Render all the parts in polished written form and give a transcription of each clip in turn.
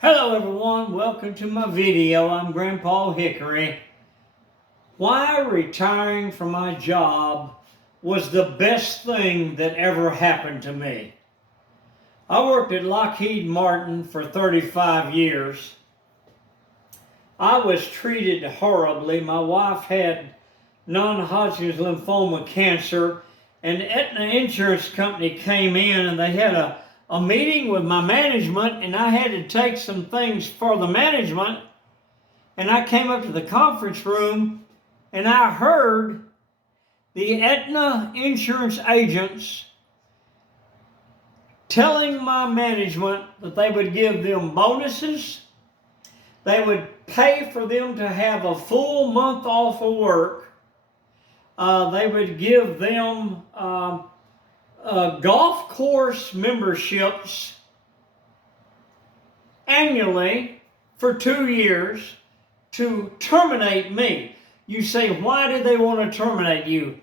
Hello everyone, welcome to my video. I'm Grandpa Hickory. Why retiring from my job was the best thing that ever happened to me. I worked at Lockheed Martin for 35 years. I was treated horribly. My wife had non-Hodgkin's lymphoma cancer, and Aetna Insurance Company came in and they had a meeting with my management, and I had to take some things for the management, and I came up to the conference room and I heard the Aetna insurance agents telling my management that they would give them bonuses, they would pay for them to have a full month off of work, they would give them golf course memberships annually for 2 years to terminate me. You say, why did they want to terminate you?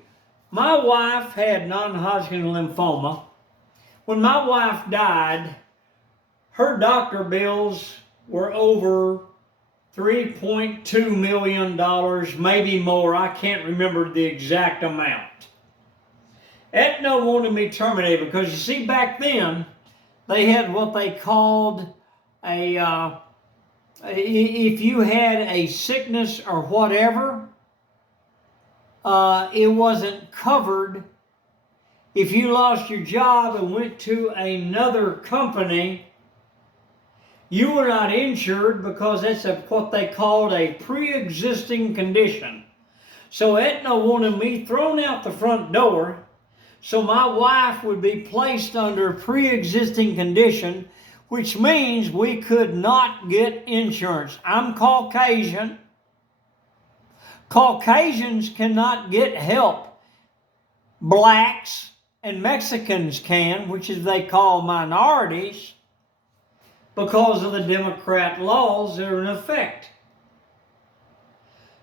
My wife had non-Hodgkin lymphoma. When my wife died, her doctor bills were over $3.2 million, maybe more. I can't remember the exact amount. Aetna wanted me terminated because, you see, back then, they had what they called if you had a sickness or whatever, it wasn't covered. If you lost your job and went to another company, you were not insured because that's what they called a pre-existing condition. So Aetna wanted me thrown out the front door, so my wife would be placed under pre-existing condition, which means we could not get insurance. I'm Caucasian. Caucasians cannot get help. Blacks and Mexicans can, which is they call minorities, because of the Democrat laws that are in effect.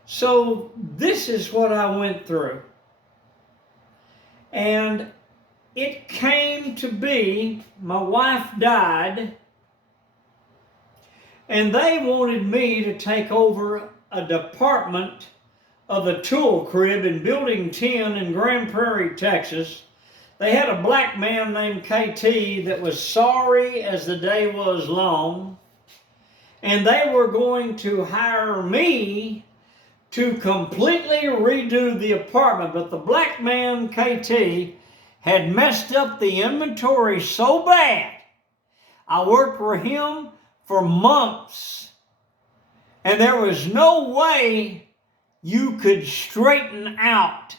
So this is what I went through. And it came to be, my wife died, and they wanted me to take over a department of the tool crib in Building 10 in Grand Prairie, Texas. They had a black man named KT that was sorry as the day was long, and they were going to hire me to completely redo the apartment. But the black man, KT, had messed up the inventory so bad. I worked for him for months, and there was no way you could straighten out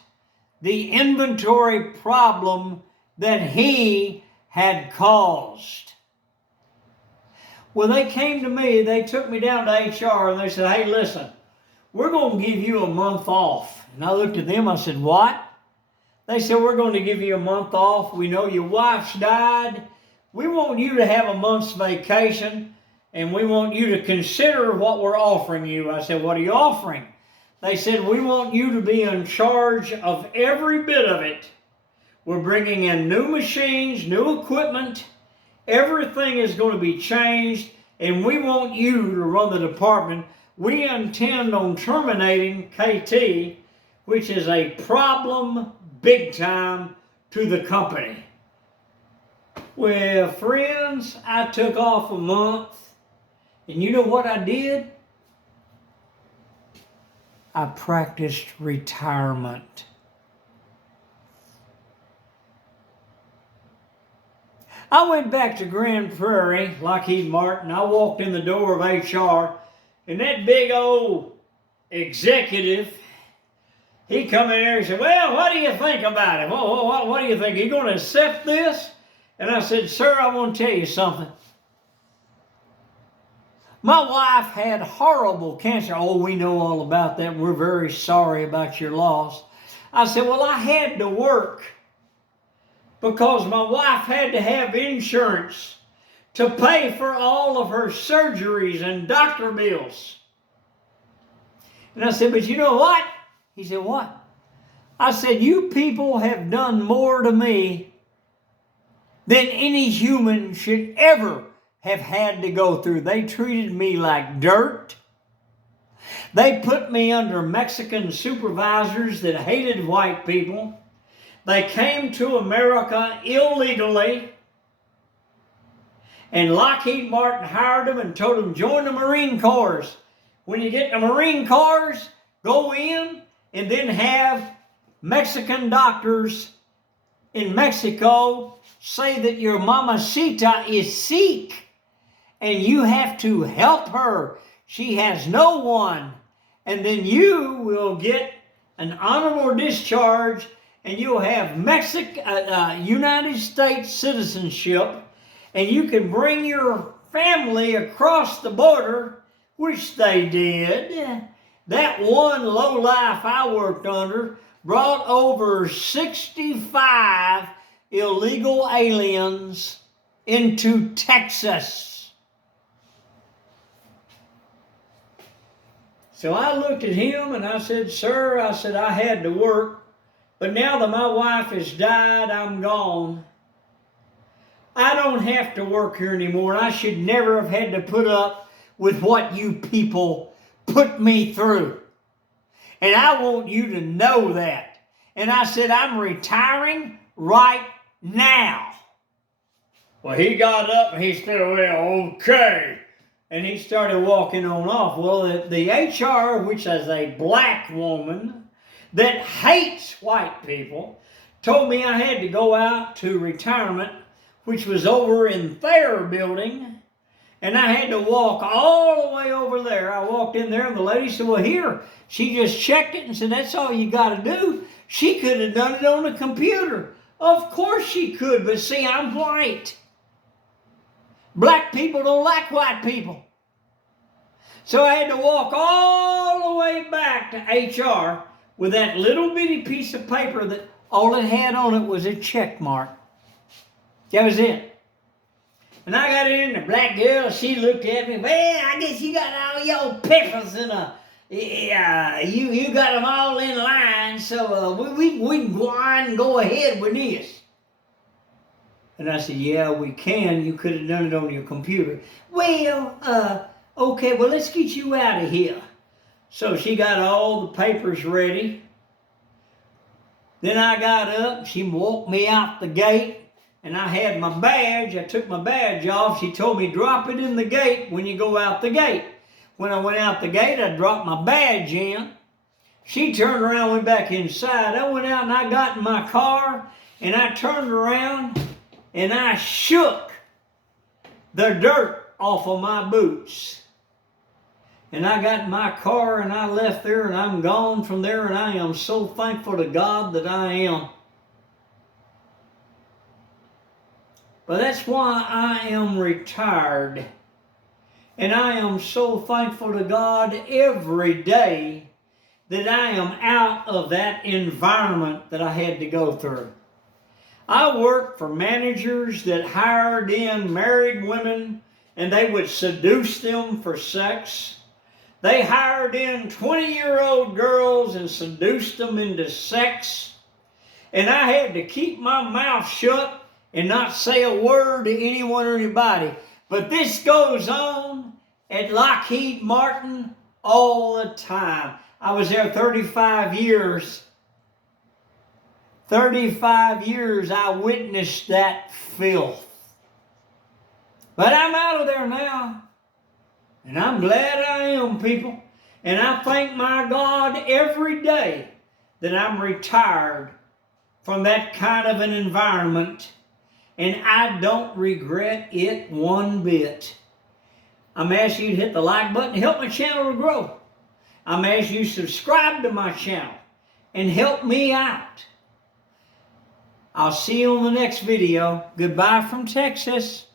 the inventory problem that he had caused. When they came to me, they took me down to HR and they said, hey, listen, we're going to give you a month off. And I looked at them, I said, what? They said, we're going to give you a month off. We know your wife's died. We want you to have a month's vacation, and we want you to consider what we're offering you. I said, what are you offering? They said, we want you to be in charge of every bit of it. We're bringing in new machines, new equipment. Everything is going to be changed, and we want you to run the department. We intend on terminating KT, which is a problem big time to the company. Well, friends, I took off a month, and you know what I did? I practiced retirement. I went back to Grand Prairie, Lockheed Martin. I walked in the door of HR, and that big old executive, he come in there and said, well, what do you think about it? What do you think? Are you going to accept this? And I said, sir, I want to tell you something. My wife had horrible cancer. Oh, we know all about that. We're very sorry about your loss. I said, well, I had to work because my wife had to have insurance to pay for all of her surgeries and doctor bills. And I said, but you know what? He said, what? I said, you people have done more to me than any human should ever have had to go through. They treated me like dirt. They put me under Mexican supervisors that hated white people. They came to America illegally. And Lockheed Martin hired them and told them, join the Marine Corps. When you get the Marine Corps, go in and then have Mexican doctors in Mexico say that your mamacita is sick and you have to help her. She has no one. And then you will get an honorable discharge and you'll have United States citizenship, and you can bring your family across the border, which they did. That one lowlife I worked under brought over 65 illegal aliens into Texas. So I looked at him and I said, sir, I said, I had to work, but now that my wife has died, I'm gone. I don't have to work here anymore, and I should never have had to put up with what you people put me through. And I want you to know that. And I said, I'm retiring right now. Well, he got up and he said, well, okay. And he started walking on off. Well, the HR, which is a black woman that hates white people, told me I had to go out to retirement, which was over in their building, and I had to walk all the way over there. I walked in there, and the lady said, well, here. She just checked it and said, that's all you got to do. She could have done it on a computer. Of course she could, but see, I'm white. Black people don't like white people. So I had to walk all the way back to HR with that little bitty piece of paper that all it had on it was a check mark. That was it. And I got in, the black girl, she looked at me, well, I guess you got all your peppers in a, you got them all in line, so we can go ahead with this. And I said, yeah, we can. You could have done it on your computer. Well, okay, well, let's get you out of here. So she got all the papers ready. Then I got up, she walked me out the gate, and I had my badge. I took my badge off. She told me, drop it in the gate when you go out the gate. When I went out the gate, I dropped my badge in. She turned around and went back inside. I went out and I got in my car, and I turned around and I shook the dirt off of my boots. And I got in my car and I left there, and I'm gone from there, and I am so thankful to God that I am. But that's why I am retired. And I am so thankful to God every day that I am out of that environment that I had to go through. I worked for managers that hired in married women and they would seduce them for sex. They hired in 20-year-old girls and seduced them into sex. And I had to keep my mouth shut and not say a word to anyone or anybody. But this goes on at Lockheed Martin all the time. I was there 35 years. 35 years I witnessed that filth. But I'm out of there now. And I'm glad I am, people. And I thank my God every day that I'm retired from that kind of an environment. And I don't regret it one bit. I'm asking you to hit the like button to help my channel to grow. I'm asking you to subscribe to my channel and help me out. I'll see you on the next video. Goodbye from Texas.